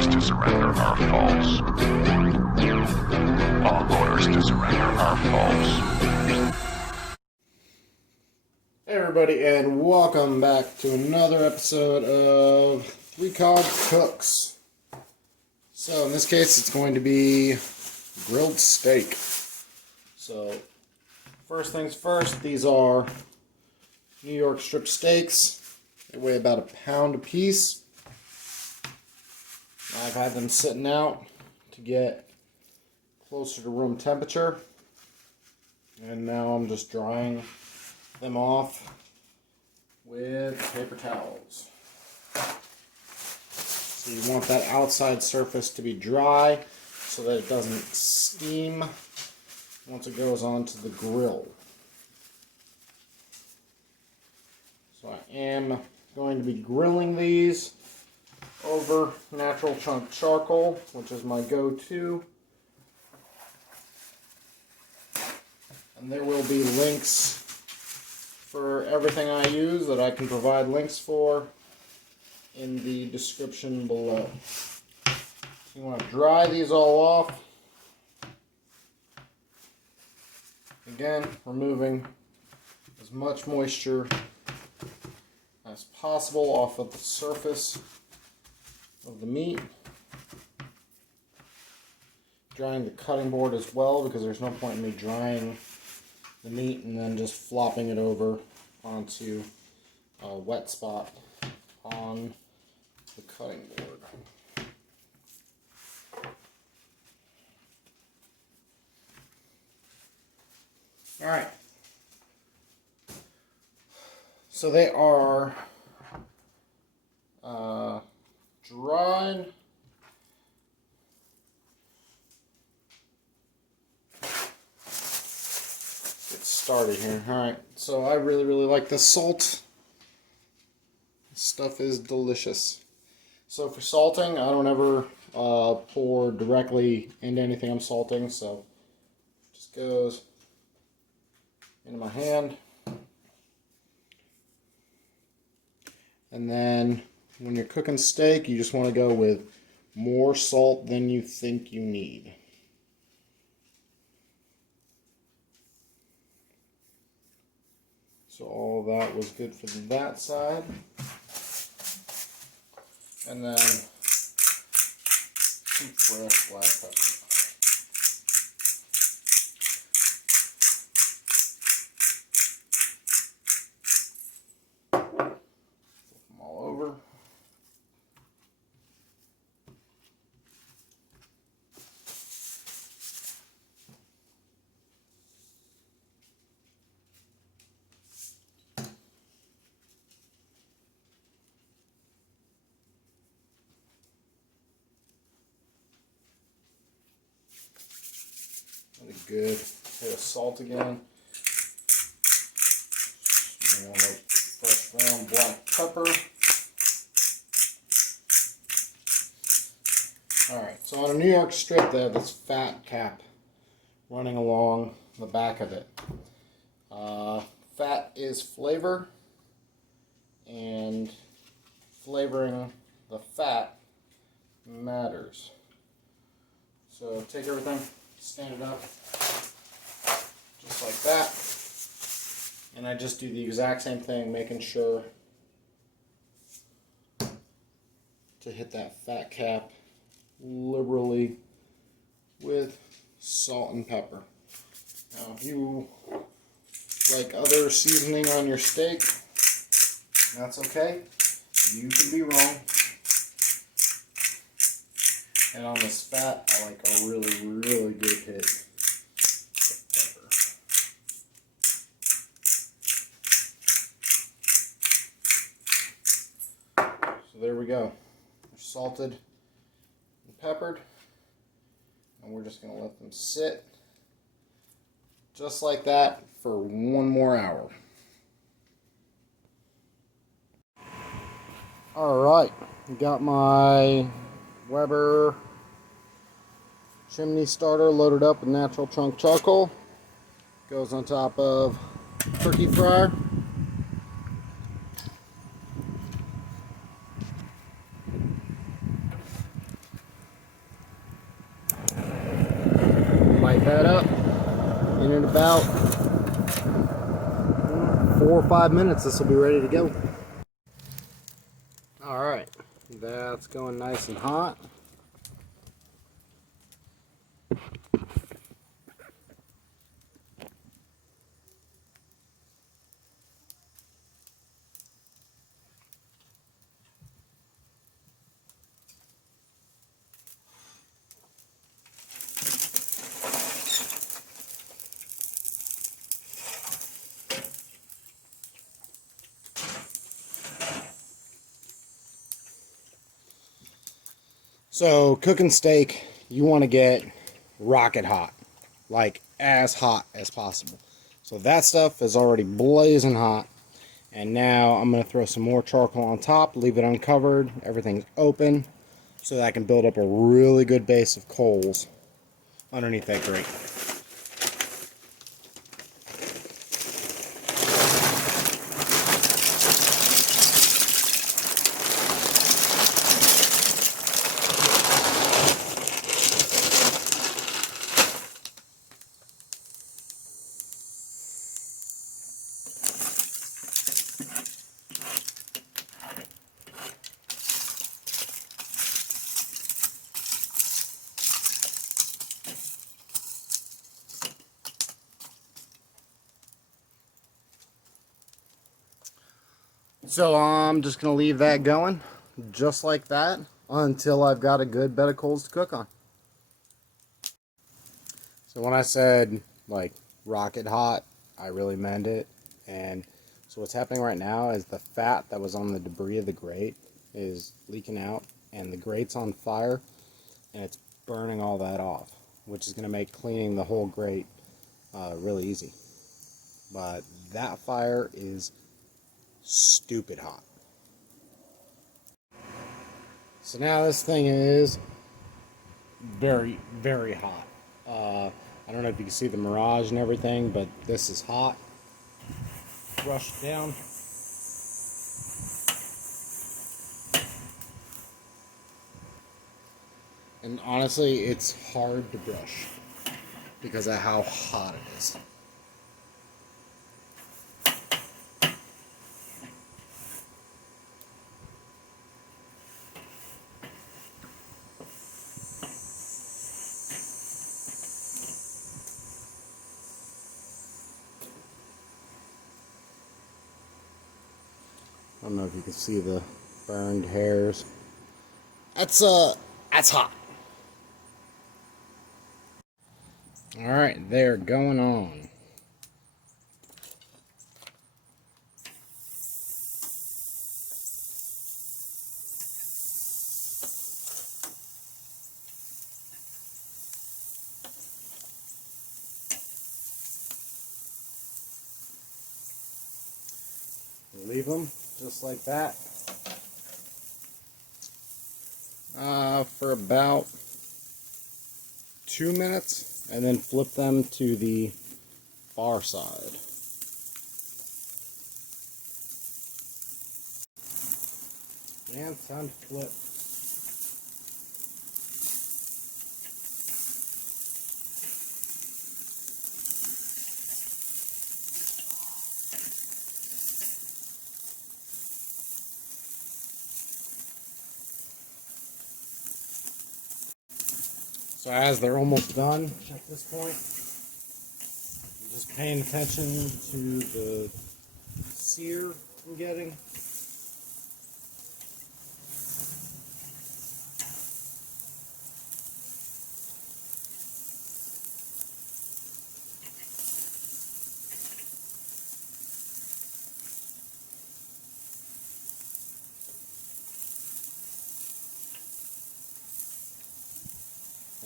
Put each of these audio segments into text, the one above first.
orders to surrender are false. All orders to surrender are false. Hey everybody, and welcome back to another episode of Three Cog Cooks. So in this case, it's going to be grilled steak. So first things first, these are New York strip steaks. They weigh about a pound a piece. I've had them sitting out to get closer to room temperature. And now I'm just drying them off with paper towels. So you want that outside surface to be dry so that it doesn't steam once it goes onto the grill. So I am going to be grilling these over natural chunk charcoal, which is my go-to. And there will be links for everything I use that I can provide links for in the description below. You want to dry these all off. Again, removing as much moisture as possible off of the surface of the meat. Drying the cutting board as well, because there's no point in me drying the meat and then just flopping it over onto a wet spot on the cutting board. Alright. So they are dried. Get started here. Alright, so I really like the salt. This stuff is delicious. So for salting, I don't ever pour directly into anything I'm salting, so it just goes into my hand. And then when you're cooking steak, you just want to go with more salt than you think you need. So all that was good for that side. And then some fresh black pepper. A good hit of salt again. You want a fresh ground black pepper. Alright, so on a New York strip they have this fat cap running along the back of it. Fat is flavor, and flavoring the fat matters. So take everything, stand it up, just like that. And I just do the exact same thing, making sure to hit that fat cap liberally with salt and pepper. Now, if you like other seasoning on your steak, that's okay. You can be wrong. And on this fat, I like a really good hit of pepper. So there we go. They're salted and peppered. And we're just going to let them sit just like that for 1 more hour. Alright, got my Weber chimney starter loaded up with natural chunk charcoal. Goes on top of turkey fryer. Get that up. In about 4 or 5 minutes, this will be ready to go. Alright, that's going nice and hot. So, cooking steak, you want to get rocket hot, like as hot as possible. So that stuff is already blazing hot. And now I'm going to throw some more charcoal on top, leave it uncovered, everything's open, so that I can build up a really good base of coals underneath that grate. So I'm just going to leave that going, just like that, until I've got a good bed of coals to cook on. So when I said, like, rocket hot, I really meant it. And so what's happening right now is the fat that was on the debris of the grate is leaking out, and the grate's on fire, and it's burning all that off, which is going to make cleaning the whole grate really easy. But that fire is stupid hot. So now this thing is very, very hot. I don't know if you can see the mirage and everything, but this is hot. Brush it down. And honestly, it's hard to brush because of how hot it is. I don't know if you can see the burned hairs. That's hot. Alright, they're going on. Leave them just like that for about 2 minutes, and then flip them to the far side. And it's time to flip. So as they're almost done at this point, I'm just paying attention to the sear I'm getting.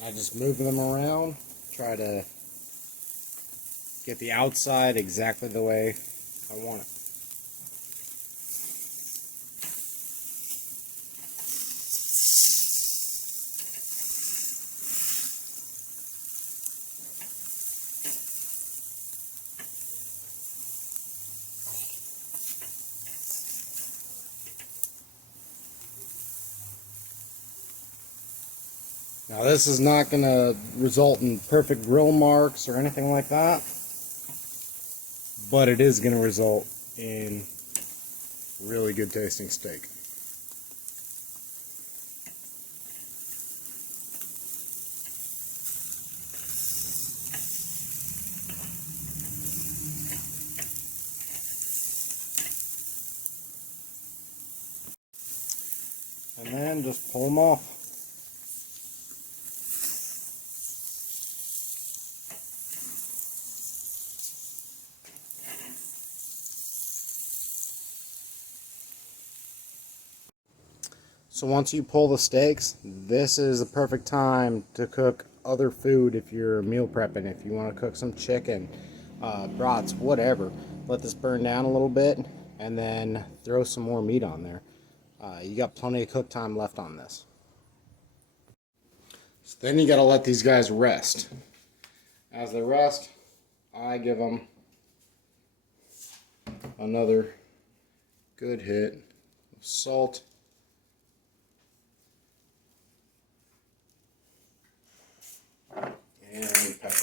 I just move them around, try to get the outside exactly the way I want it. Now this is not going to result in perfect grill marks or anything like that, but it is going to result in really good tasting steak. And then just pull them off. So once you pull the steaks, this is the perfect time to cook other food if you're meal prepping. If you want to cook some chicken, brats, whatever. Let this burn down a little bit and then throw some more meat on there. You got plenty of cook time left on this. So then you got to let these guys rest. As they rest, I give them another good hit of salt. And pepper.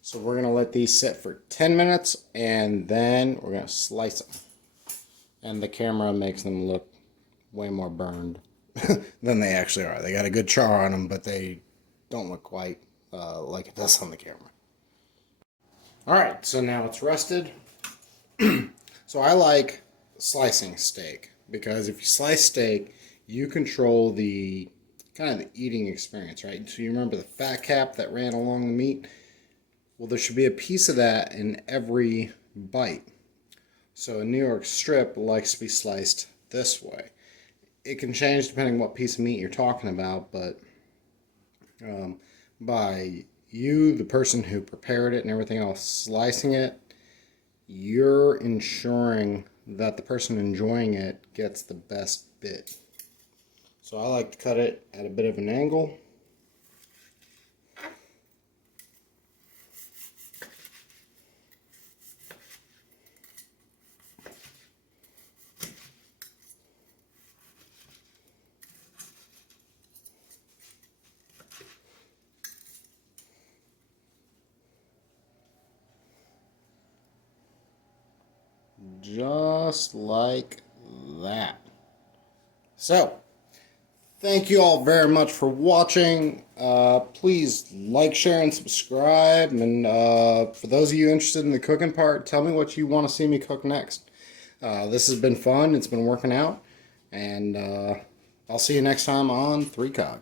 So we're going to let these sit for 10 minutes and then we're going to slice them. And the camera makes them look way more burned than they actually are. They got a good char on them, but they don't look quite like it does on the camera. Alright, so now it's rested. So I like slicing steak because if you slice steak, you control the kind of the eating experience, right? So you remember the fat cap that ran along the meat? Well, there should be a piece of that in every bite. So a New York strip likes to be sliced this way. It can change depending on what piece of meat you're talking about, but by you, the person who prepared it and everything else, slicing it, you're ensuring that the person enjoying it gets the best bit. So I like to cut it at a bit of an angle. Just like that. So, thank you all very much for watching. Please like, share, and subscribe. And for those of you interested in the cooking part, tell me what you want to see me cook next. This has been fun. It's been working out. And I'll see you next time on 3COG.